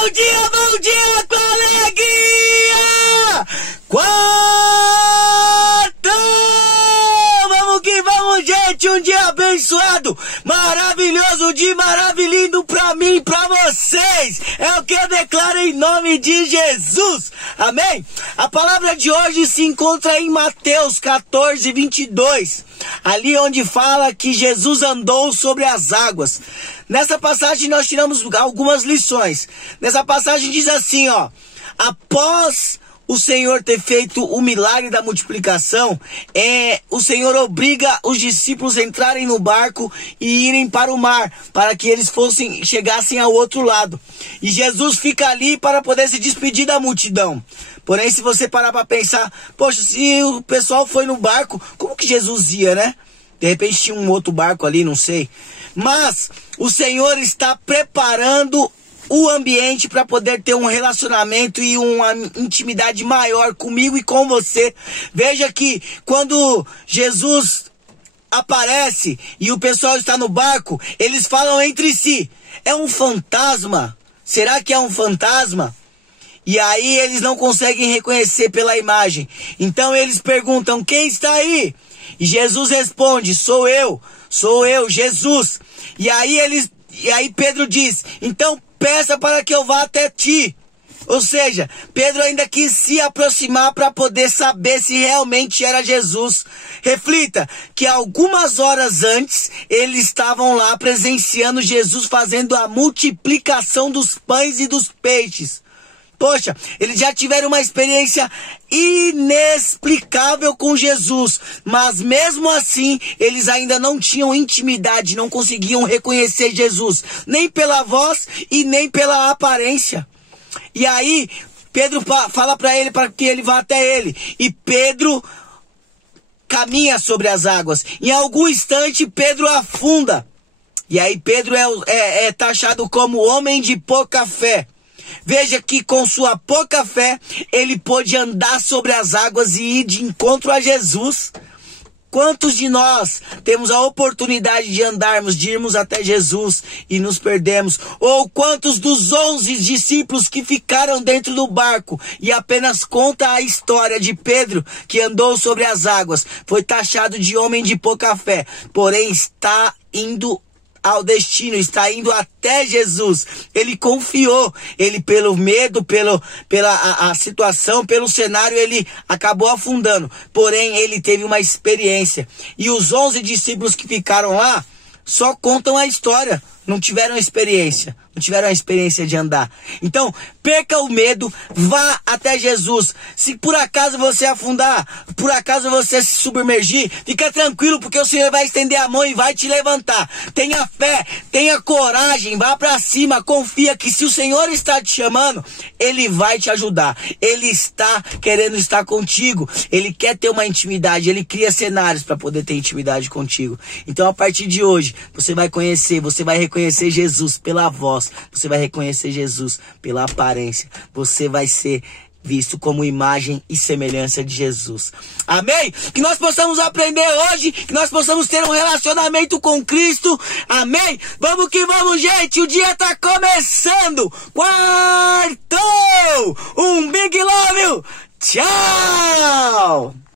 bom dia com alegria! Vamos que vamos, gente! Um dia abençoado, maravilhoso, um dia maravilhoso pra mim e pra vocês! É o que eu declaro em nome de Jesus! Amém? A palavra de hoje se encontra em Mateus 14, 22. Ali onde fala que Jesus andou sobre as águas. Nessa passagem nós tiramos algumas lições. Nessa passagem diz assim, ó: após o Senhor ter feito o milagre da multiplicação, o Senhor obriga os discípulos a entrarem no barco e irem para o mar, para que eles chegassem ao outro lado. E Jesus fica ali para poder se despedir da multidão. Porém, se você parar para pensar, poxa, se o pessoal foi no barco, como que Jesus ia, né? De repente tinha um outro barco ali, não sei. Mas o Senhor está preparando o ambiente para poder ter um relacionamento e uma intimidade maior comigo e com você. Veja que quando Jesus aparece e o pessoal está no barco, eles falam entre si: é um fantasma? Será que é um fantasma? E aí eles não conseguem reconhecer pela imagem. Então eles perguntam: quem está aí? E Jesus responde: sou eu, Jesus. E aí Pedro diz: então peça para que eu vá até ti. Ou seja, Pedro ainda quis se aproximar para poder saber se realmente era Jesus. Reflita que algumas horas antes eles estavam lá presenciando Jesus fazendo a multiplicação dos pães e dos peixes. Poxa, eles já tiveram uma experiência inexplicável com Jesus, mas mesmo assim, eles ainda não tinham intimidade, não conseguiam reconhecer Jesus, nem pela voz e nem pela aparência. E aí, Pedro fala para ele para que ele vá até ele, e Pedro caminha sobre as águas. Em algum instante, Pedro afunda, e aí Pedro é taxado como homem de pouca fé. Veja que com sua pouca fé, ele pôde andar sobre as águas e ir de encontro a Jesus. Quantos de nós temos a oportunidade de irmos até Jesus e nos perdemos? Ou quantos dos 11 discípulos que ficaram dentro do barco e apenas conta a história de Pedro, que andou sobre as águas, foi taxado de homem de pouca fé, porém está indo ao destino, está indo até Jesus. Ele confiou, ele pelo medo, pela situação, pelo cenário, ele acabou afundando. Porém, ele teve uma experiência. E os 11 discípulos que ficaram lá só contam a história, não tiveram experiência. Não tiveram a experiência de andar. Então, perca o medo, vá até Jesus. Se por acaso você afundar, por acaso você se submergir, fica tranquilo, porque o Senhor vai estender a mão e vai te levantar. Tenha fé, tenha coragem, vá para cima, confia que se o Senhor está te chamando, Ele vai te ajudar. Ele está querendo estar contigo. Ele quer ter uma intimidade, Ele cria cenários para poder ter intimidade contigo. Então, a partir de hoje, você vai reconhecer Jesus pela voz. Você vai reconhecer Jesus pela aparência. Você vai ser visto como imagem e semelhança de Jesus. Amém? Que nós possamos aprender hoje, que nós possamos ter um relacionamento com Cristo. Amém? Vamos que vamos, gente. O dia tá começando. Quartou! Um big love you. Tchau!